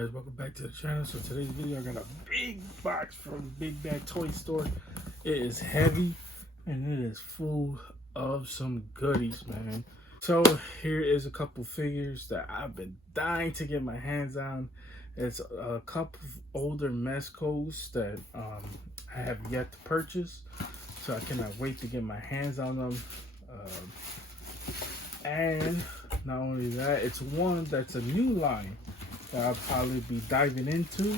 Guys, welcome back to the channel. So today's video, I got a big box from Big Bad Toy Store. It is heavy and it is full of some goodies, man. So here is a couple figures that I've been dying to get my hands on. It's a couple of older Mezcos that I have yet to purchase, so I cannot wait to get my hands on them. And not only that, it's one that's a new line that I'll probably be diving into,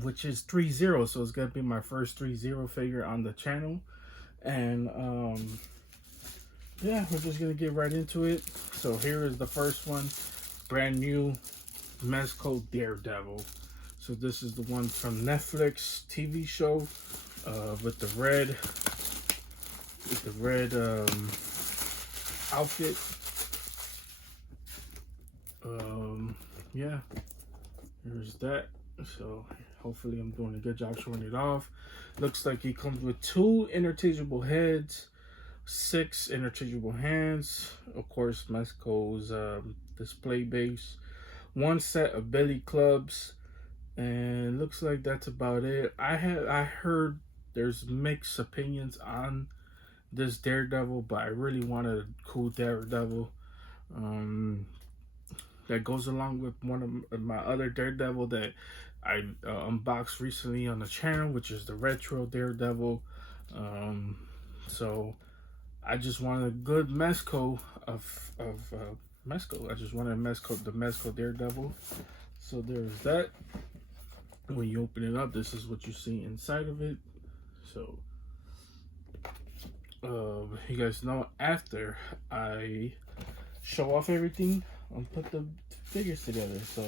which is Threezero. So it's gonna be my first Threezero figure on the channel, and yeah, we're just gonna get right into it. So here is the first one, brand new Mezco Daredevil. So this is the one from Netflix TV show, with the red outfit. Yeah, here's that. So hopefully I'm doing a good job showing it off. Looks like he comes with 2 interchangeable heads, 6 interchangeable hands, of course Mezco's display base, 1 set of belly clubs, and looks like that's about it. I heard there's mixed opinions on this Daredevil, but I really wanted a cool Daredevil that goes along with one of my other Daredevil that I unboxed recently on the channel, which is the retro Daredevil. So I just wanted a good Mezco of Mezco. I just wanted the Mezco Daredevil. So there's that. When you open it up, this is what you see inside of it. So you guys know, after I show off everything, I'll put the figures together. So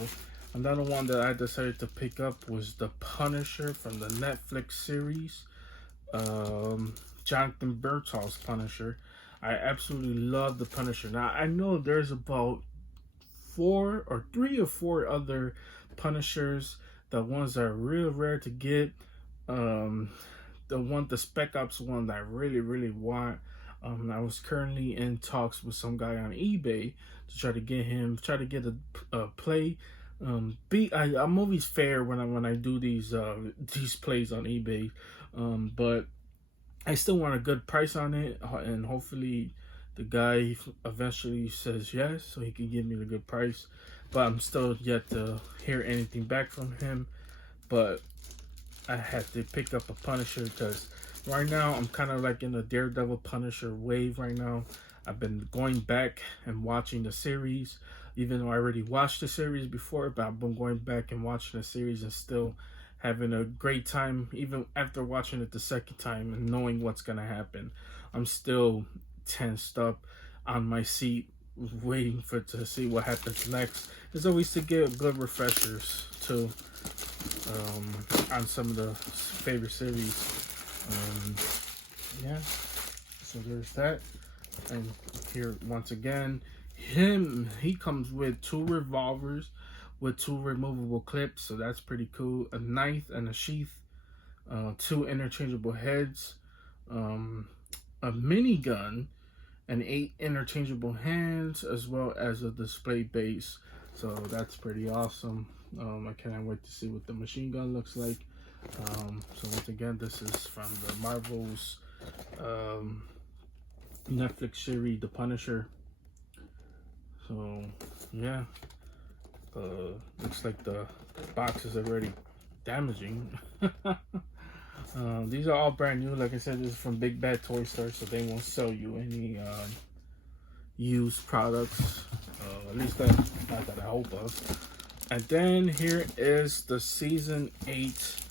another one that I decided to pick up was the Punisher from the Netflix series, Jonathan Bertol's Punisher. I absolutely love the Punisher. Now I know there's about 3 or 4 other Punishers. The ones that are real rare to get. The Spec Ops one that I really want. I was currently in talks with some guy on eBay to try to get a play. I'm always fair when I do these plays on eBay, but I still want a good price on it, and hopefully the guy eventually says yes, so he can give me the good price. But I'm still yet to hear anything back from him. But I had to pick up a Punisher because right now I'm kind of like in a Daredevil Punisher wave right now. I've been going back and watching the series, even though I already watched the series before, but I've been going back and watching the series and still having a great time, even after watching it the second time and knowing what's gonna happen. I'm still tensed up on my seat, waiting to see what happens next. It's always to get good refreshers too, on some of the favorite series. Yeah, so there's that. And here once again, he comes with 2 revolvers with 2 removable clips, so that's pretty cool. A knife and a sheath, 2 interchangeable heads, a minigun, and 8 interchangeable hands, as well as a display base. So that's pretty awesome. I cannot wait to see what the machine gun looks like. So once again, this is from the Marvel's Netflix series, The Punisher. So yeah, looks like the box is already damaging. These are all brand new. Like I said, this is from Big Bad Toy Store, so they won't sell you any used products. At least not that I hope of. And then here is the season 8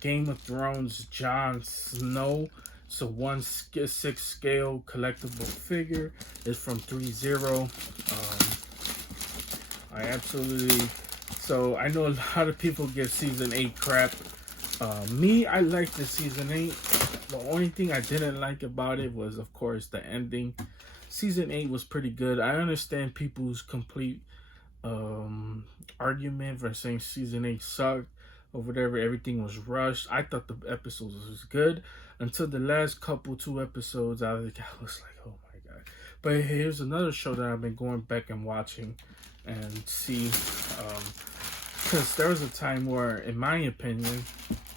Game of Thrones Jon Snow. So 1/6 scale collectible figure is from Threezero. So I know a lot of people get season 8 crap. Me, I like the season 8. The only thing I didn't like about it was, of course, the ending. Season 8 was pretty good. I understand people's complete argument for saying season 8 sucked or whatever. Everything was rushed. I thought the episodes was good until the last 2 episodes. I was like, oh my god. But here's another show that I've been going back and watching and see, because there was a time where, in my opinion,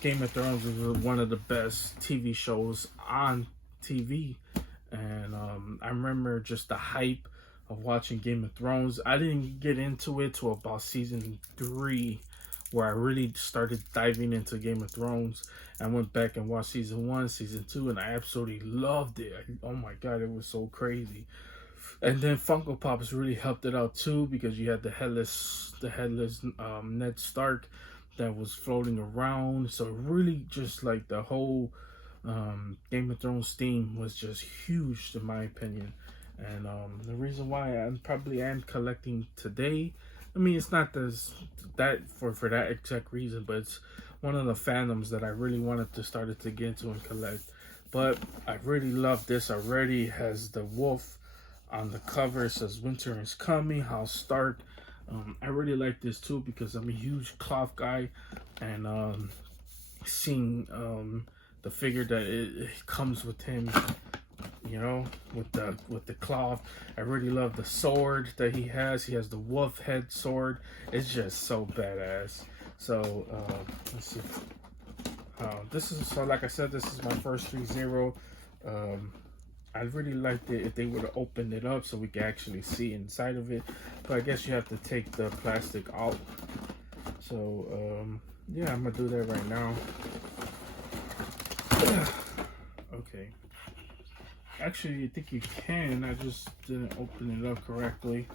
Game of Thrones was one of the best TV shows on TV. And I remember just the hype of watching Game of Thrones. I didn't get into it till about season 3, where I really started diving into Game of Thrones. I went back and watched season 1, season 2, and I absolutely loved it. Oh my god, it was so crazy. And then Funko Pops really helped it out too, because you had the headless Ned Stark that was floating around. So really, just like the whole Game of Thrones theme was just huge, in my opinion. And the reason why I probably am collecting today, I mean, it's not that for that exact reason, but it's one of the fandoms that I really wanted to start to get into and collect. But I really love this already. It has the wolf on the cover. It says winter is coming, House Stark. I really like this too, because I'm a huge cloth guy, and seeing the figure that it comes with him, you know, with the cloth. I really love the sword that he has. He has the wolf head sword. It's just so badass. So let's see. This is, so like I said, this is my first Threezero. I really liked it if they would have opened it up so we could actually see inside of it. But I guess you have to take the plastic out. So yeah, I'm gonna do that right now. Okay. Actually, I think you can. I just didn't open it up correctly,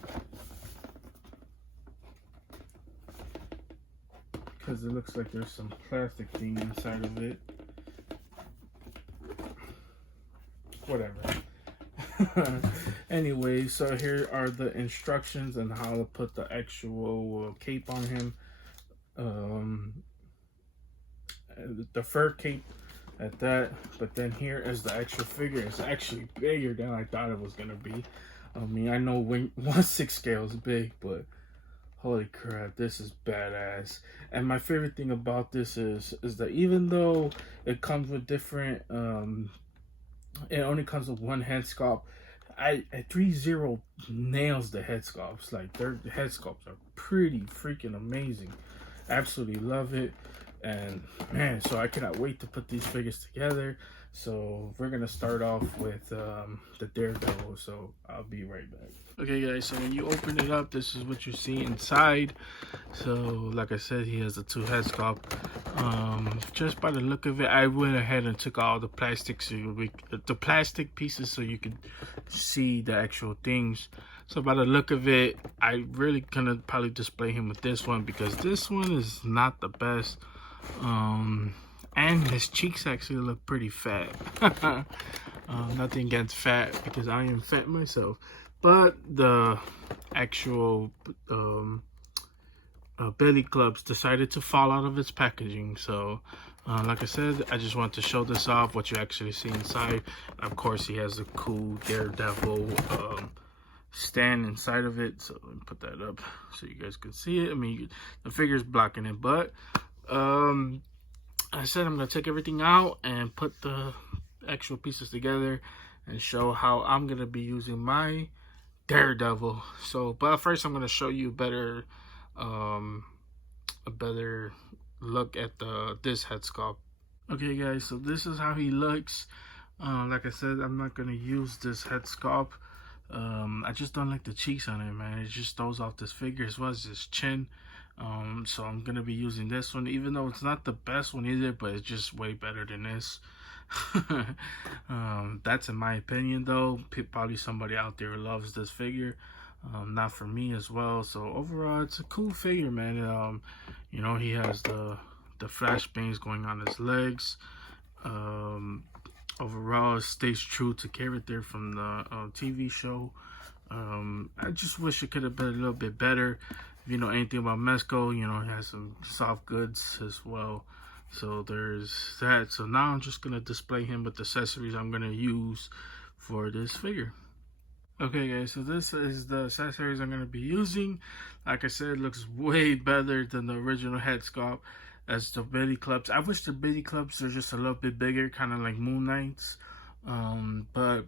because it looks like there's some plastic thing inside of it. Whatever. Anyway, so here are the instructions on how to put the actual cape on him. The fur cape at that, but then here is the actual figure. It's actually bigger than I thought it was gonna be. I mean, I know 1/6 scale is big, but holy crap, this is badass. And my favorite thing about this is that even though it comes with different, it only comes with one head sculpt. Threezero nails the head sculpts. Like, their head sculpts are pretty freaking amazing. Absolutely love it. And man, so I cannot wait to put these figures together. So we're gonna start off with the Daredevil. So I'll be right back. Okay guys, so when you open it up, this is what you see inside. So like I said, he has the 2 head sculpt. Just by the look of it, I went ahead and took all the plastic, the plastic pieces, so you could see the actual things. So by the look of it, I really gonna probably display him with this one, because this one is not the best. And his cheeks actually look pretty fat. Nothing against fat, because I am fat myself, but the actual belly clubs decided to fall out of its packaging. So like I said, I just want to show this off, what you actually see inside. Of course, he has a cool Daredevil stand inside of it. So let me put that up so you guys can see it. I mean, the figure's blocking it, but I said I'm gonna take everything out and put the actual pieces together and show how I'm gonna be using my Daredevil. So, but first I'm gonna show you a better look at this head sculpt. Okay guys, so this is how he looks. Like I said, I'm not gonna use this head sculpt. I just don't like the cheeks on it, man. It just throws off this figure, as well as his chin. So I'm gonna be using this one, even though it's not the best one either, but it's just way better than this. That's in my opinion, though. Probably somebody out there loves this figure. Not for me as well. So overall, it's a cool figure, man. You know, he has the flashbangs going on his legs. Overall, it stays true to character from the TV show. I just wish it could have been a little bit better. If you know anything about Mezco, you know, it has some soft goods as well. So there's that. So now I'm just going to display him with the accessories I'm going to use for this figure. Okay guys, so this is the accessories I'm going to be using. Like I said, it looks way better than the original head sculpt. As the belly clubs, I wish the belly clubs are just a little bit bigger, kind of like Moon Knight's. But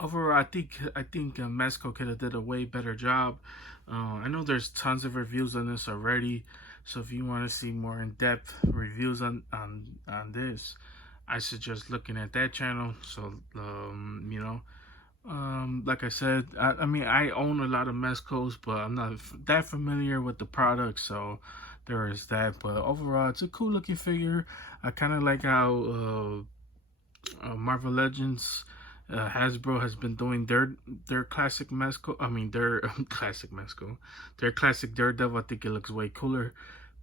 overall, I think Mezco could have did a way better job. I know there's tons of reviews on this already, so if you want to see more in-depth reviews on this, I suggest looking at that channel. So like I said, I mean, I own a lot of Mezcos, but I'm not that familiar with the product, so there is that. But overall, it's a cool looking figure. I kind of like how Marvel Legends, Hasbro has been doing their classic Mezco. I mean, their classic Mezco, their classic Daredevil. I think it looks way cooler.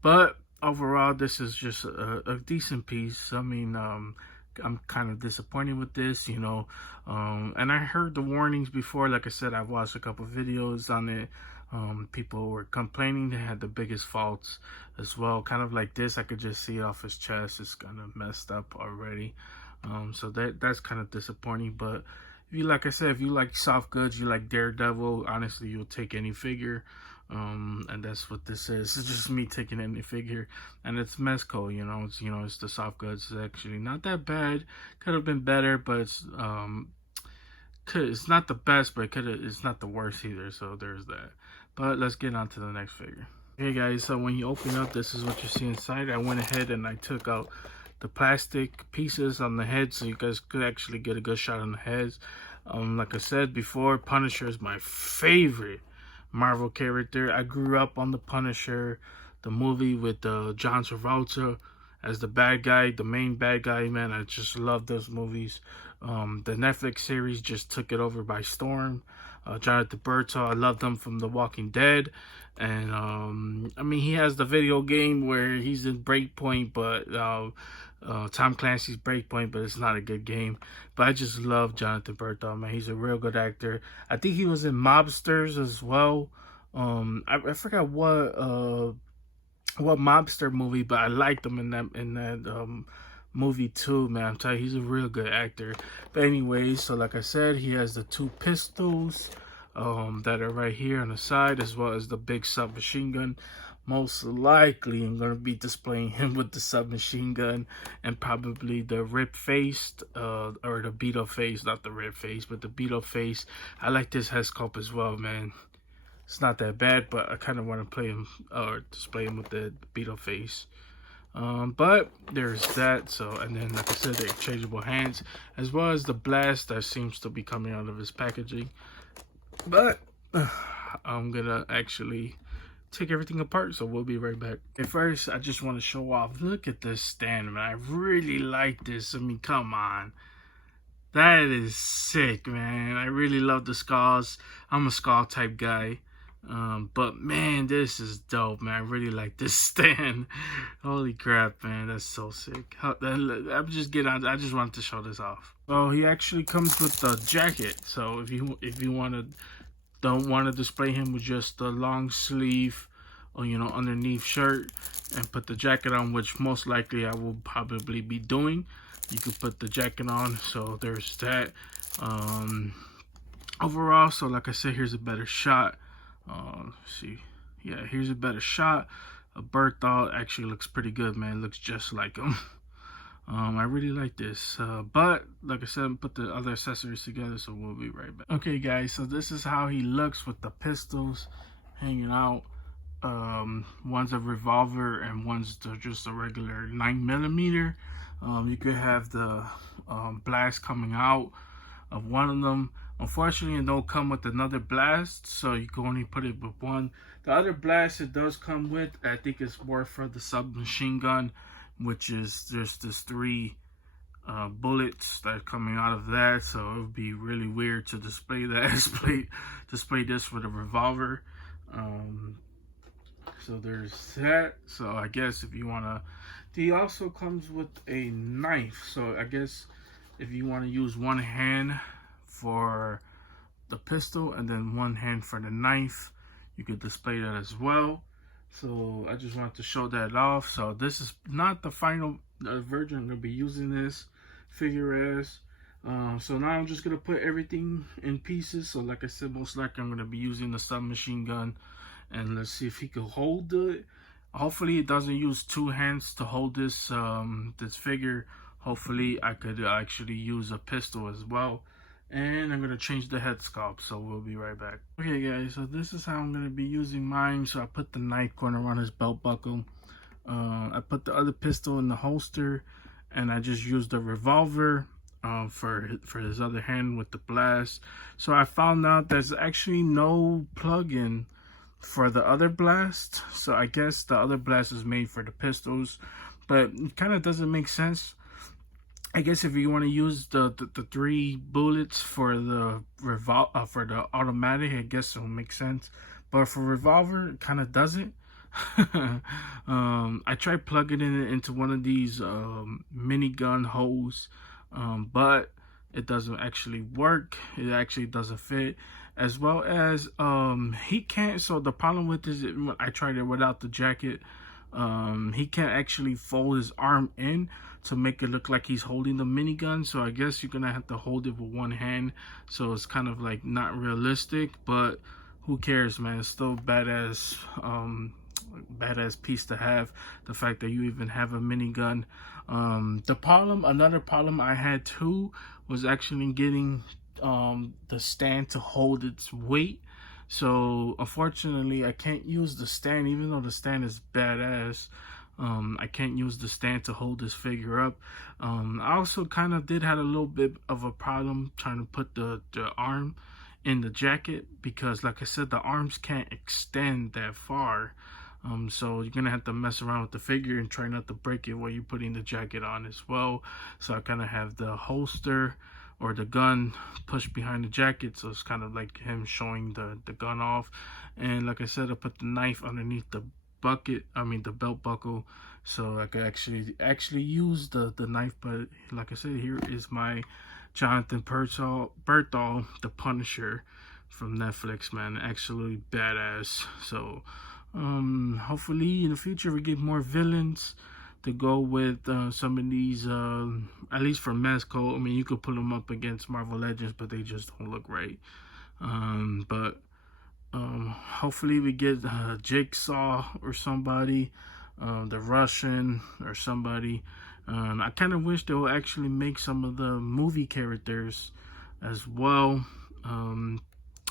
But overall, this is just a decent piece. I mean, I'm kind of disappointed with this, and I heard the warnings before. Like I said, I've watched a couple videos on it. People were complaining they had the biggest faults as well. Kind of like this, I could just see off his chest. It's kind of messed up already. So that's kind of disappointing. But if you, like I said, if you like soft goods, you like Daredevil, honestly, you'll take any figure. And that's what this is. It's just me taking any figure, and it's Mezco. It's the soft goods. It's actually not that bad. Could have been better, but it's not the best, but it's not the worst either. So there's that. But let's get on to the next figure. Hey guys, so when you open up, this is what you see inside. I went ahead and I took out the plastic pieces on the head, so you guys could actually get a good shot on the heads. Like I said before, Punisher is my favorite Marvel character. I grew up on the Punisher, the movie with John Travolta as the bad guy, the main bad guy. Man, I just love those movies. The Netflix series just took it over by storm. Jonathan Bertal, I love them from The Walking Dead. And I mean, he has the video game where he's in Breakpoint, but Tom Clancy's Breakpoint, but it's not a good game. But I just love Jonathan Bertal, man. He's a real good actor. I think he was in Mobsters as well. I forgot what mobster movie, but I liked him in that movie too, man. I'm telling you, he's a real good actor. But anyway, so like I said, he has the two pistols that are right here on the side, as well as the big submachine gun. Most likely, I'm going to be displaying him with the submachine gun and probably the rib-faced, or the beetle face, not the rib-face, but the beetle face. I like this head sculpt as well, man. It's not that bad, but I kind of want to play him or display him with the beetle face. But there's that. So, and then like I said, the exchangeable hands, as well as the blast that seems to be coming out of his packaging. But I'm gonna actually take everything apart, so we'll be right back. At first, I just want to show off. Look at this stand, man. I really like this. I mean, come on. That is sick, man. I really love the skulls. I'm a skull type guy. But man, this is dope, man. I really like this stand. Holy crap, man. That's so sick. I'm just getting on. I just wanted to show this off. Oh, he actually comes with the jacket. So if you don't want to display him with just the long sleeve or underneath shirt and put the jacket on, which most likely I will probably be doing, you could put the jacket on. So there's that. Overall, so like I said, here's a better shot. See, yeah, here's a better shot. Berthold actually looks pretty good, man. It looks just like him. I really like this. But like I said, put the other accessories together, so we'll be right back. Okay, guys, so this is how he looks with the pistols hanging out. One's a revolver and one's just a regular 9mm. You could have the blast coming out of one of them. Unfortunately, it don't come with another blast, so you can only put it with one. The other blast it does come with, I think it's more for the submachine gun, which is just this 3 bullets that are coming out of that. So it would be really weird to display that, display this with a revolver. So there's that. So I guess if you wanna, he also comes with a knife. So I guess if you want to use one hand for the pistol and then one hand for the knife, you could display that as well. So I just wanted to show that off. So this is not the final version. I'm gonna be using this figure as. So now I'm just gonna put everything in pieces. So like I said, most likely I'm gonna be using the submachine gun, and let's see if he can hold it. Hopefully it doesn't use 2 hands to hold this this figure. Hopefully I could actually use a pistol as well. and I'm gonna change the head sculpt, so we'll be right back. Okay guys, so this is how I'm gonna be using mine. So I put the knife going around his belt buckle. I put the other pistol in the holster, and I just used the revolver for his other hand with the blast. So I found out there's actually no plug-in for the other blast. So I guess the other blast is made for the pistols, but it kind of doesn't make sense. I guess if you want to use the 3 bullets for the for the automatic, I guess it'll make sense. But for revolver, it kind of doesn't. I tried plugging it into one of these minigun holes, but it doesn't actually work. It actually doesn't fit, as well as he can't. So the problem with this, I tried it without the jacket. He can't actually fold his arm in to make it look like he's holding the minigun. So I guess you're gonna have to hold it with one hand. So it's kind of like not realistic, but who cares, man? It's still badass. Badass piece to have, the fact that you even have a minigun. Another problem I had too was actually getting the stand to hold its weight. So unfortunately I can't use the stand, even though the stand is badass. I can't use the stand to hold this figure up. I also kind of did have a little bit of a problem trying to put the arm in the jacket, because like I said, the arms can't extend that far. So you're gonna have to mess around with the figure and try not to break it while you're putting the jacket on as well. So I kind of have the holster or the gun pushed behind the jacket, so it's kind of like him showing the gun off. And like I said, I put the knife underneath the the belt buckle, so I could actually use the knife. But like I said, here is my Jonathan Berthal, the Punisher from Netflix, man. Actually badass. So hopefully in the future we get more villains to go with some of these, at least for Mezco. I mean, you could put them up against Marvel Legends, but they just don't look right. Hopefully we get Jigsaw or somebody, the Russian or somebody. I kind of wish they will actually make some of the movie characters as well.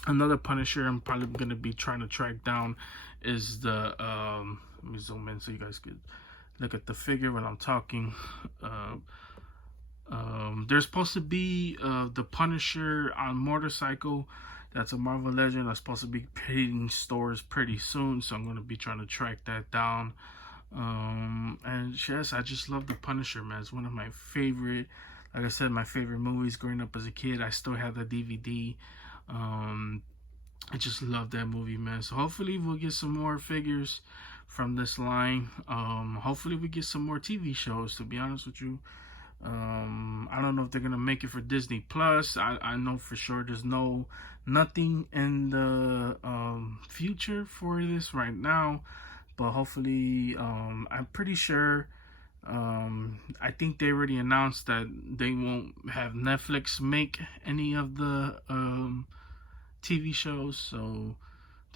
Another Punisher I'm probably going to be trying to track down is the, let me zoom in so you guys could look at the figure when I'm talking. There's supposed to be the Punisher on motorcycle. That's a Marvel Legend that's supposed to be hitting stores pretty soon, so I'm going to be trying to track that down. And yes, I just love the Punisher, man. It's one of my favorite, like I said, my favorite movies growing up as a kid. I still have the DVD. I just love that movie, man. So hopefully we'll get some more figures from this line. Hopefully we get some more TV shows, to be honest with you. I don't know if they're gonna make it for Disney Plus. I know for sure there's nothing in the future for this right now, but hopefully I'm pretty sure, I think they already announced that they won't have Netflix make any of the TV shows, so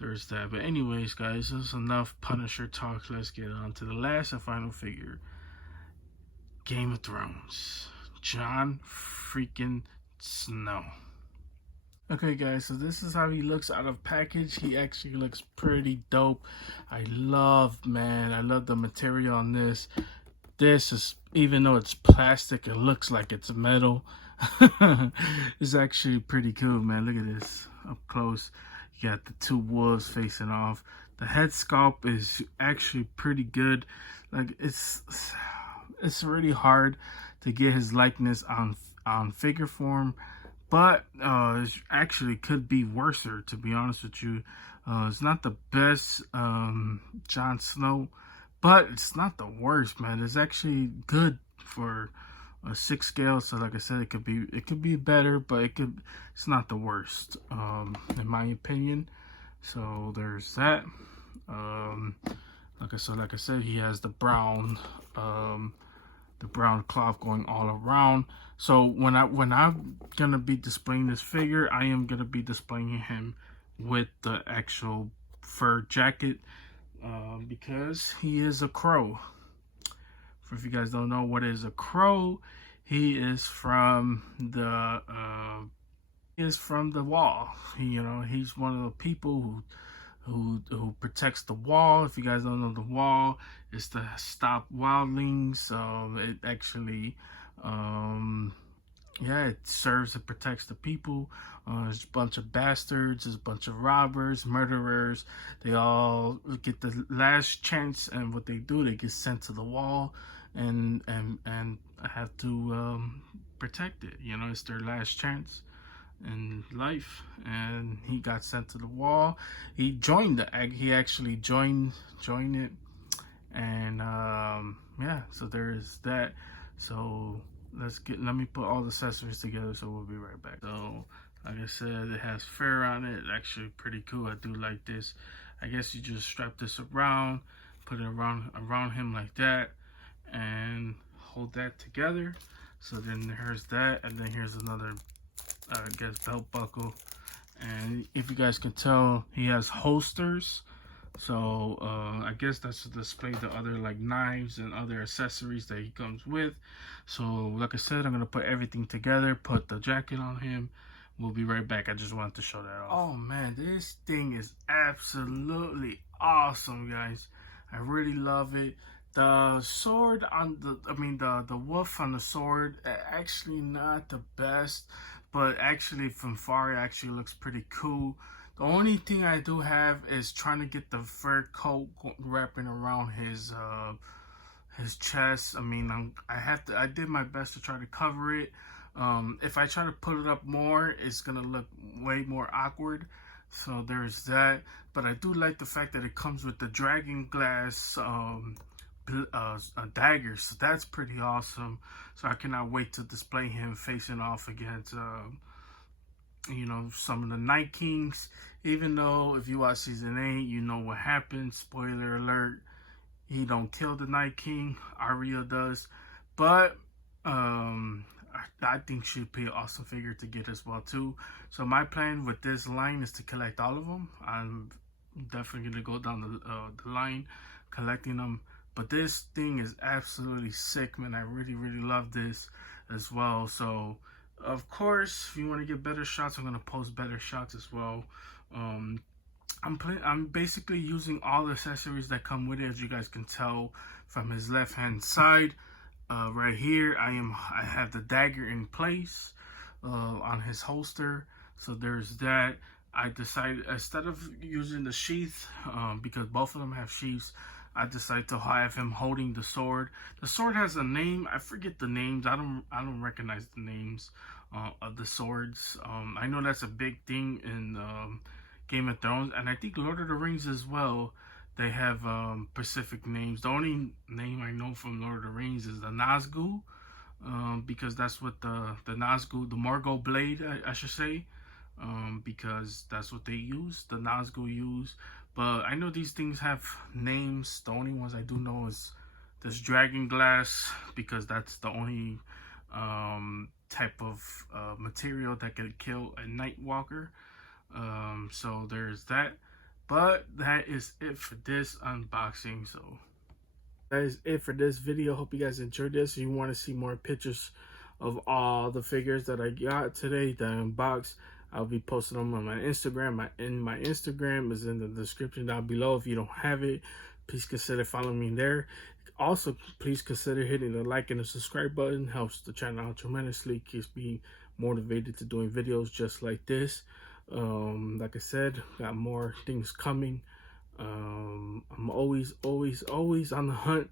there's that. But anyways, guys, that's enough Punisher talk. Let's get on to the last and final figure. Game of Thrones, Jon freaking Snow. Okay guys, so this is how he looks out of package. He actually looks pretty dope. I love the material on this. This is, even though it's plastic, it looks like it's metal. It's actually pretty cool, man. Look at this up close. You got the 2 wolves facing off. The head sculpt is actually pretty good. Like, it's really hard to get his likeness on figure form, but it actually could be worse, to be honest with you. It's not the best Jon Snow, but it's not the worst, man. It's actually good for a 6 scale. So like I said, it could be better, but it's not the worst, in my opinion. So there's that. Like I said, he has the brown cloth going all around. So when I'm gonna be displaying this figure, I am gonna be displaying him with the actual fur jacket, because he is a crow. For if you guys don't know what is a crow, he is from the is from the wall. He's one of the people who protects the wall. If you guys don't know, the wall is to stop wildlings. It actually, yeah, it serves and protects the people. There's a bunch of bastards, there's a bunch of robbers, murderers. They all get the last chance, and what they do, they get sent to the wall, and have to protect it. It's their last chance in life, and he got sent to the wall. He actually joined it, and yeah, so there is that. So let me put all the accessories together, so we'll be right back. So like I said, it has fur on it. Actually pretty cool. I do like this. I guess you just strap this around, put it around him like that, and hold that together. So then here's that, and then here's another I guess belt buckle. And if you guys can tell, he has holsters. So I guess that's to display the other like knives and other accessories that he comes with. So like I said, I'm gonna put everything together, put the jacket on him. We'll be right back. I just wanted to show that off. Oh man, this thing is absolutely awesome, guys. I really love it. The sword on the wolf on the sword, actually not the best, but actually from far it actually looks pretty cool. The only thing I do have is trying to get the fur coat wrapping around his chest. I did my best to try to cover it. If I try to put it up more, it's gonna look way more awkward. So there's that. But I do like the fact that it comes with the dragon glass dagger, so that's pretty awesome. So I cannot wait to display him facing off against some of the Night Kings. Even though if you watch season 8, you know what happens. Spoiler alert, he don't kill the Night King, Arya does. But I think she'd be an awesome figure to get as well too. So my plan with this line is to collect all of them. I'm definitely gonna go down the line collecting them. But this thing is absolutely sick, man. I really, really love this as well. So, of course, if you want to get better shots, I'm going to post better shots as well. I'm basically using all the accessories that come with it, as you guys can tell from his left-hand side. Right here, I have the dagger in place on his holster. So there's that. I decided, instead of using the sheath, because both of them have sheaths, I decided to have him holding the sword. The sword has a name. I forget the names. I don't recognize the names of the swords. I know that's a big thing in Game of Thrones, and I think Lord of the Rings as well. They have specific names. The only name I know from Lord of the Rings is the Nazgûl, because that's what the Nazgûl, the Morgul blade, I should say, because that's what they use. The Nazgûl use. But I know these things have names. The only ones I do know is this dragon glass, because that's the only type of material that could kill a night walker. So there's that. But that is it for this unboxing. So that is it for this video. Hope you guys enjoyed this. If you want to see more pictures of all the figures that I got today that I unboxed, I'll be posting them on my Instagram. My Instagram is in the description down below. If you don't have it, please consider following me there. Also, please consider hitting the like and the subscribe button. Helps the channel out tremendously. Keeps me motivated to doing videos just like this. Like I said, got more things coming. I'm always on the hunt.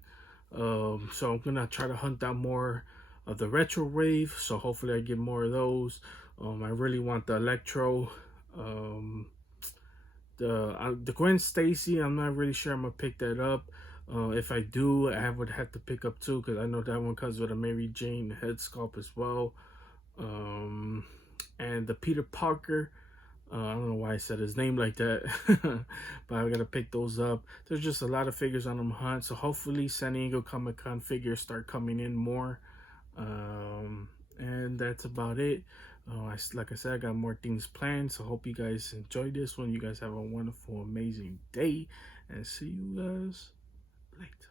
So I'm gonna try to hunt down more of the retro wave. So hopefully I get more of those. I really want the Electro, the Gwen Stacy. I'm not really sure I'm gonna pick that up. If I do, I would have to pick up two, because I know that one comes with a Mary Jane head sculpt as well. And the Peter Parker. I don't know why I said his name like that, but I gotta pick those up. There's just a lot of figures on them hunt, so hopefully San Diego Comic-Con figures start coming in more. And that's about it. Like I said, I got more things planned, so hope you guys enjoyed this one. You guys have a wonderful, amazing day, and see you guys later.